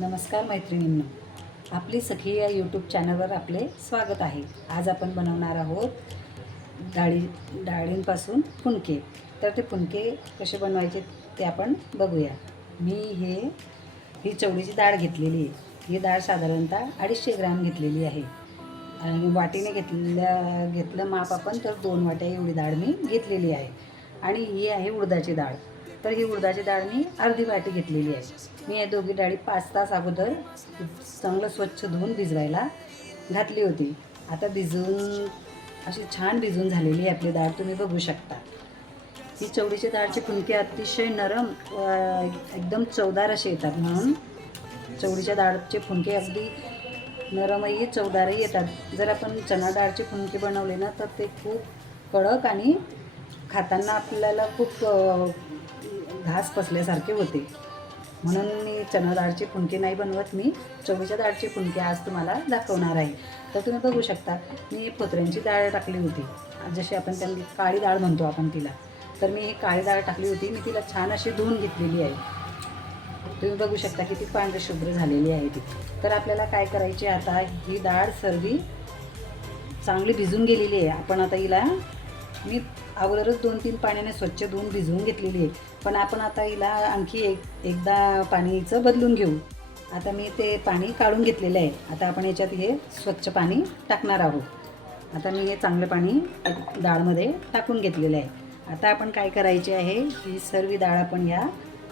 नमस्कार मैत्रिणींनो. आपली सखी या यूट्यूब चॅनलवर आपले स्वागत आहे. आज आपण बनवणार आहोत डाळी डाळींपासून फुनके तर ते फुनके कसे बनवायचे ते आपण बघूया. मी हे ही चवळीची डाळ घेतलेली आहे. ही डाळ साधारणतः अडीचशे ग्रॅम घेतलेली आहे. आणि वाटीने घेतल्या घेतलं माप आपण तर दोन वाट्या एवढी डाळ मी घेतलेली आहे. आणि ही आहे उडदाची डाळ. तर ही उडदाची डाळ मी अर्धी वाटी घेतलेली आहे. मी या दोघी डाळी पाच तास अगोदर चांगलं स्वच्छ धुवून भिजवायला घातली होती. आता भिजून अशी छान भिजून झालेली आहे आपली डाळ तुम्ही बघू शकता. ही चवळीची डाळची फुलकी अतिशय नरम एकदम चवदार असे येतात म्हणून चवळीच्या डाळचे फुंके अगदी नरमही चवदारही येतात. जर आपण चणा डाळचे फुंके बनवले ना तर ते खूप कडक आणि खाताना आपल्याला खूप घास पसल्यासारखे होते. म्हणून मी चणा डाळचे फुणके नाही बनवत मी. चवळीच्या डाळचे फुणके आज तुम्हाला दाखवणार आहे. तर तुम्ही बघू शकता मी फोतऱ्यांची डाळ टाकली होती. जशी आपण त्यांनी काळी डाळ म्हणतो आपण तिला. तर मी ही काळी डाळ टाकली होती. मी तिला छान अशी धुवून घेतलेली आहे. तुम्ही बघू शकता किती पांढरी शुभ्र झालेली आहे ती. तर आपल्याला काय करायची आता? ही डाळ सर्वी चांगली भिजून गेलेली आहे. आपण आता हिला मी अगोदरच दोन तीन पाण्याने स्वच्छ धुवून भिजवून घेतलेली आहे. पण आपण आता हिला आणखी एक एकदा पाणीचं बदलून घेऊ. आता मी ते पाणी काढून घेतलेलं आहे. आता आपण याच्यात हे स्वच्छ पाणी टाकणार आहोत. आता मी हे चांगलं पाणी डाळमध्ये टाकून घेतलेलं आहे. आता आपण काय करायचे आहे ही सर्व डाळ आपण या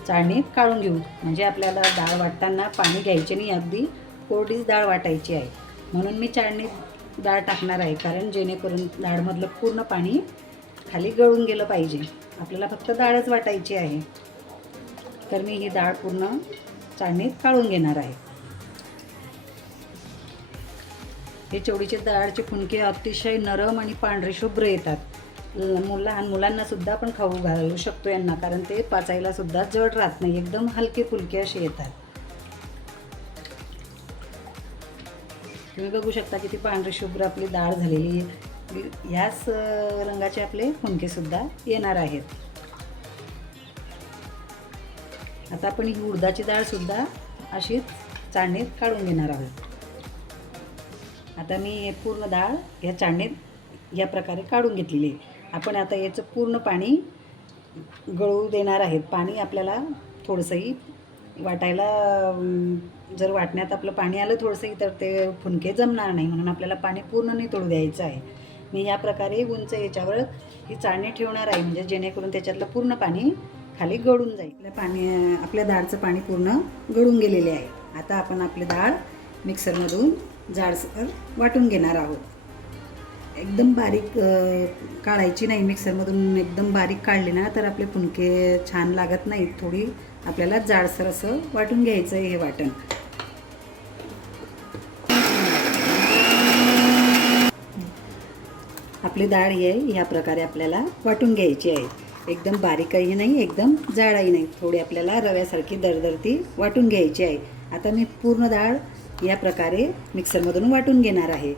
चाळणीत काढून घेऊ. म्हणजे आपल्याला डाळ वाटताना पाणी घ्यायचे नाही. अगदी कोरडीच डाळ वाटायची आहे. म्हणून मी चाळणीत डाळ टाकणार आहे कारण जेणेकरून डाळमधलं पूर्ण पाणी खाली गळून गेलं पाहिजे. आपल्याला फक्त डाळच वाटायची आहे. तर मी ही डाळ पूर्ण चाळणीत काढून घेणार आहे. हे चवळीचे डाळचे फुनके अतिशय नरम आणि पांढरे शुभ्र येतात. ल- मुलं लहान मुलांना सुद्धा आपण खाऊ घालू शकतो यांना कारण ते पाचायला सुद्धा जड राहत नाही. एकदम हलके फुलके असे येतात. तुम्ही बघू शकता किती पांढरी शुभ्र आपली डाळ झालेली आहे. ह्याच रंगाचे आपले फुंकेसुद्धा येणार आहेत. आता आपण ही उडदाची डाळसुद्धा अशीच चाळणीत काढून घेणार आहोत. आता मी हे पूर्ण डाळ या चाळणीत या प्रकारे काढून घेतलेली आहे. आपण आता याचं पूर्ण पाणी गळू देणार आहेत. पाणी आपल्याला थोडंसंही वाटायला जर वाटण्यात आपलं पाणी आलं थोडंसंही तर ते फुनके जमणार नाही. म्हणून आपल्याला पाणी पूर्ण नाही तोडू द्यायचं आहे. मी या प्रकारे उंच याच्यावर ही चाळणी ठेवणार आहे. म्हणजे जेणेकरून त्याच्यातलं पूर्ण पाणी खाली गळून जाईल. आपल्या पाणी आपल्या डाळचं पाणी पूर्ण गळून गेलेले आहे. आता आपण आपली डाळ मिक्सरमधून जाडसर वाटून घेणार आहोत. एकदम बारीक काढायची नाही. मिक्सरमधून एकदम बारीक काढली ना तर आपले फुनके छान लागत नाहीत. थोडी आपल्याला जाडसर असं वाटून घ्यायचं आहे हे वाटण. आपली डाळ ही आहे ह्या प्रकारे आपल्याला वाटून घ्यायची आहे. एकदम बारीकही नाही एकदम जाडही नाही. थोडी आपल्याला रव्यासारखी दरदरती वाटून घ्यायची आहे. आता मी पूर्ण डाळ या प्रकारे मिक्सरमधून वाटून घेणार आहे.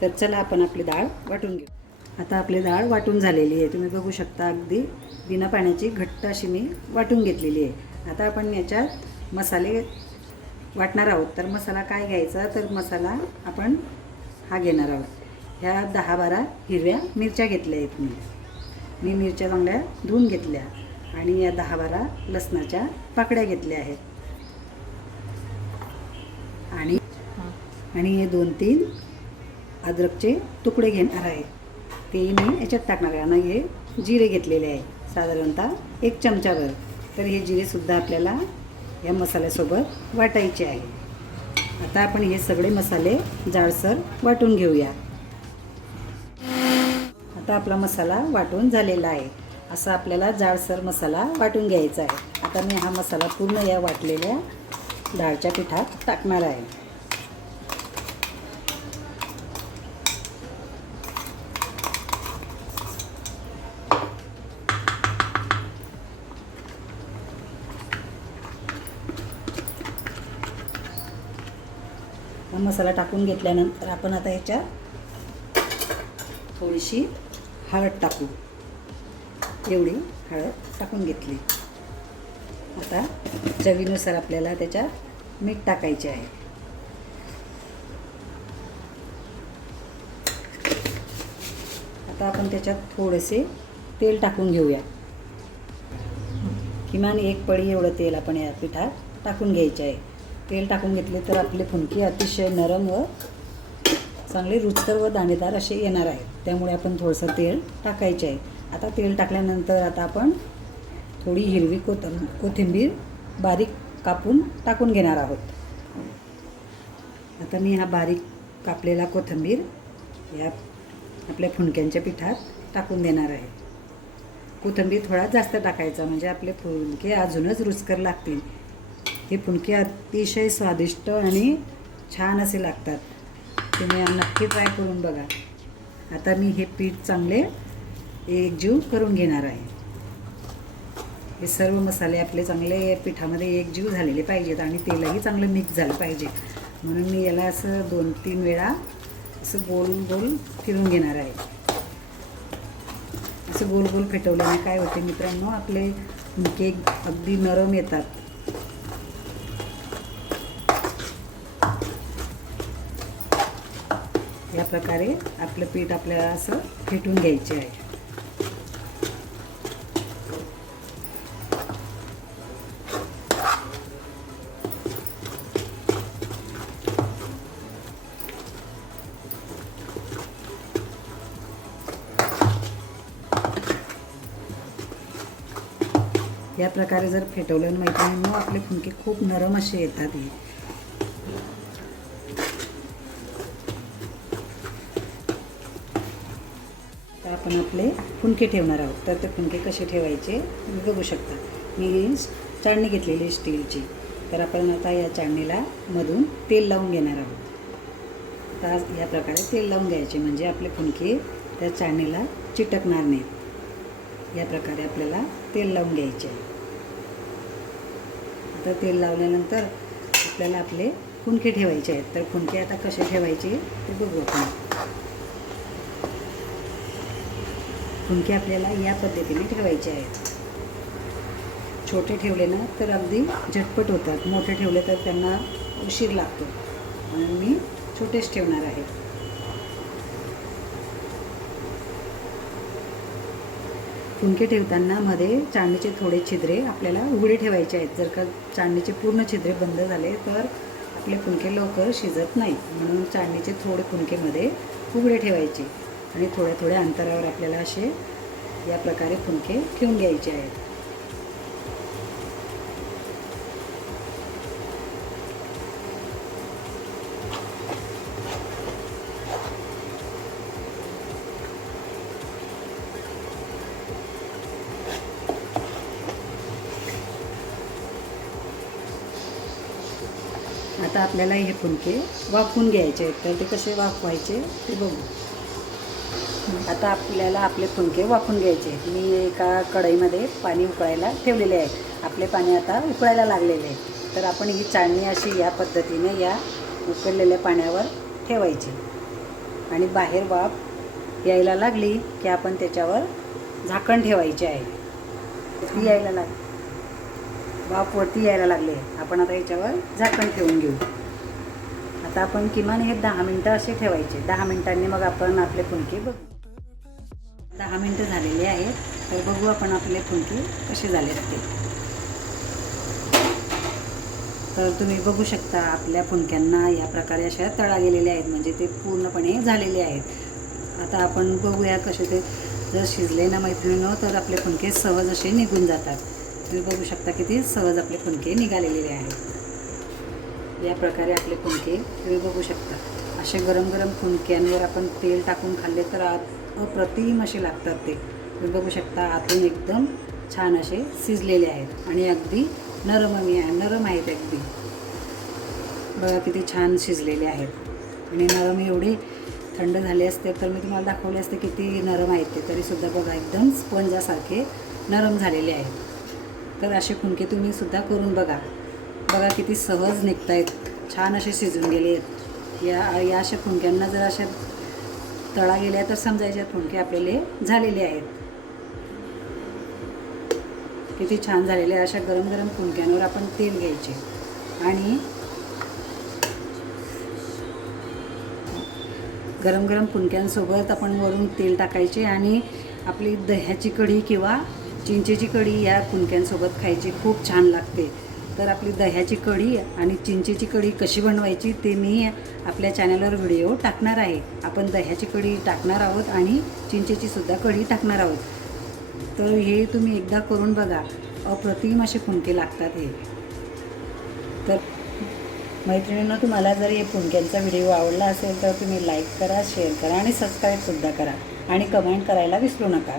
तर चला आपण आपली डाळ वाटून घेऊ. आता आपली डाळ वाटून झालेली आहे. तुम्ही बघू शकता अगदी बिना पाण्याची घट्ट अशी मी वाटून घेतलेली आहे. आता आपण याच्यात मसाले वाटणार आहोत. तर मसाला काय घ्यायचा? तर मसाला आपण हा घेणार आहोत. ह्या दहा बारा हिरव्या मिरच्या घेतल्या आहेत मी. मी मिरच्या चांगल्या धुवून घेतल्या आणि या दहा बारा लसणाच्या पाकड्या घेतल्या आहेत. आणि आणि हे दोन तीन अद्रकचे तुकडे घेणार आहे. ते मी याच्यात टाकणार आहे. आणि हे जिरे घेतलेले आहे साधारणतः एक चमचाभर. तर हे जिरेसुद्धा आपल्याला या मसाल्यासोबत वाटायचे आहे. आता आपण हे सगळे मसाले जाडसर वाटून घेऊया. आता आपला मसाला वाटून झालेला आहे. असा आपल्याला जाडसर मसाला वाटून घ्यायचा आहे. आता मी हा मसाला पूर्ण या वाटलेल्या डाळच्या पिठात टाकणार आहे. हा मसाला टाकून घेतल्यानंतर आपण आता ह्याच्या थोडीशी हळद टाकू. एवढी हळद टाकून घेतली. आता चवीनुसार आपल्याला त्याच्यात मीठ टाकायचे आहे. आता आपण त्याच्यात थोडेसे तेल टाकून घेऊया. किमान एक पळी एवढं तेल आपण या पिठात टाकून घ्यायचे आहे. तेल टाकून घेतले तर आपले फुनकी अतिशय नरम व चांगले रुचकर व दाणेदार असे येणार आहेत. त्यामुळे आपण थोडंसं तेल टाकायचे आहे. आता तेल टाकल्यानंतर आता आपण थोडी हिरवी कोथं कोथिंबीर बारीक कापून टाकून घेणार आहोत. आता मी हा बारीक कापलेला कोथिंबीर या आपल्या फुणक्यांच्या पिठात टाकून देणार आहे. कोथिंबीर थोडा जास्त टाकायचा म्हणजे आपले फुणके अजूनच रुचकर लागतील. हे फुणके अतिशय स्वादिष्ट आणि छान असे लागतात. तुम्ही नक्की ट्राय करून बघा. आता मी हे पीठ चांगले एकजीव करून घेणार आहे. हे सर्व मसाले आपले चांगले पिठामध्ये एकजीव झालेले पाहिजेत आणि तेलही चांगलं मिक्स झालं पाहिजे. म्हणून मी याला असं दोन तीन वेळा असं गोल गोल फिरून घेणार आहे. असं गोल गोल फेटवल्याने काय होते मित्रांनो आपले केक अगदी नरम येतात. प्रकारे आपलं पीठ आपल्याला असं फेटून घ्यायचे आहे. या प्रकारे जर फेटवलं मैत्रिणींनो आपले फुंके खूप नरम असे येतात हे. आपण आपले फुनके ठेवणार आहोत. तर ते फुनके कसे ठेवायचे तुम्ही बघू शकता. मी चाळणी घेतलेली स्टीलची. तर आपण आता या चाळणीला मधून तेल लावून घेणार आहोत. आता या प्रकारे तेल लावून घ्यायचे. म्हणजे आपले फुनके त्या चाळणीला चिटकणार नाहीत. या प्रकारे आपल्याला तेल लावून घ्यायचे आहे. आता तेल लावल्यानंतर आपल्याला आपले फुनके ठेवायचे आहेत. तर फुनके आता कसे ठेवायचे ते बघू आपण. फुनके आपल्याला या पद्धतीने ठेवायचे आहेत. छोटे ठेवले ना तर अगदी झटपट होतात. मोठे ठेवले तर त्यांना उशीर लागतो. म्हणून मी छोटेच ठेवणार आहे. फुंके ठेवताना मध्ये चांदीचे थोडे छिद्रे आपल्याला उघडे ठेवायचे आहेत. जर का चांदीचे पूर्ण छिद्रे बंद झाले तर आपले फुंके लवकर शिजत नाही म्हणून चांदीचे थोडे फुंकेमध्ये उघडे ठेवायचे. आणि थोड्या थोड्या अंतरावर आपल्याला असे या प्रकारे फुलके ठेवून घ्यायचे आहेत. आता आपल्याला हे फुलके वाफवून घ्यायचे आहेत. तर ते कसे वाफवायचे ते बघू. आता आपल्याला आपले फुंके वाफून घ्यायचे. आहेत. मी एका कढईमध्ये पाणी उकळायला ठेवलेले आहे. आपले पाणी आता उकळायला लागलेले आहे. तर आपण ही चाळणी अशी या पद्धतीने या उकळलेल्या पाण्यावर ठेवायची. आणि बाहेर वाफ यायला लागली की आपण त्याच्यावर झाकण ठेवायचे आहे. ती यायला लाग वाफ वरती यायला लागले. आपण आता याच्यावर झाकण ठेवून घेऊ. आता आपण किमान हे दहा मिनटं असे ठेवायचे. दहा मिनटांनी मग आपण आपले फुलके बघू. दहा मिनटं झालेली आहेत. तर बघू आपण आपले फुनके कसे झाले ते. तर तुम्ही बघू शकता आपल्या फुंक्यांना या प्रकारे अशा तळा गेलेल्या आहेत. म्हणजे ते पूर्णपणे झालेले आहेत. आता आपण बघूया कसे ते. जर शिजले ना मैत्रिणीनं तर आपले फुंके सहज असे निघून जातात. तुम्ही बघू शकता किती सहज आपले फुंके निघालेले आहेत. या प्रकारे आपले फुंके तुम्ही बघू शकता. असे गरम गरम फुंक्यांवर आपण तेल टाकून खाल्ले तर आत अप्रतिम असे लागतात ते. तुम्ही बघू शकता आतून एकदम छान असे शिजलेले आहेत. आणि अगदी नरम आहे नरम आहेत अगदी. बघा किती छान शिजलेले आहेत. आणि नरम एवढे थंड झाले असते तर मी तुम्हाला दाखवले असते किती नरम आहेत ते. तरीसुद्धा बघा एकदम स्पंजासारखे नरम झालेले आहेत. तर असे फुनके तुम्ही सुद्धा करून बघा. बघा किती सहज निघत आहेत छान असे शिजून गेले आहेत. या या अशा खुणक्यांना जर अशा तळा गेल्या तर समजायच्या फुलके आपलेले झालेले आहेत. किती छान झालेले अशा गरम गरम फुलक्यांवर आपण तेल घ्यायचे. आणि गरम गरम फुलक्यांसोबत आपण वरून तेल टाकायचे आणि आपली दह्याची कढी किंवा चिंचेची कढी या फुलक्यांसोबत खायची खूप छान लागते. तर आपली दह्याची कढी आणि चिंचेची कढी कशी बनवायची ते मी आपल्या चॅनलवर व्हिडिओ टाकणार आहे. आपण दह्याची कढी टाकणार आहोत आणि चिंचेची सुद्धा कढी टाकणार आहोत. तर हे तुम्ही एकदा करून बघा. अप्रतिम असे फुंके लागतात हे. तर मैत्रिणींना तुम्हाला जर हे फुंक्यांचा व्हिडिओ आवडला असेल तर तुम्ही लाईक करा शेअर करा आणि सबस्क्राईबसुद्धा करा. आणि कमेंट करायला विसरू नका.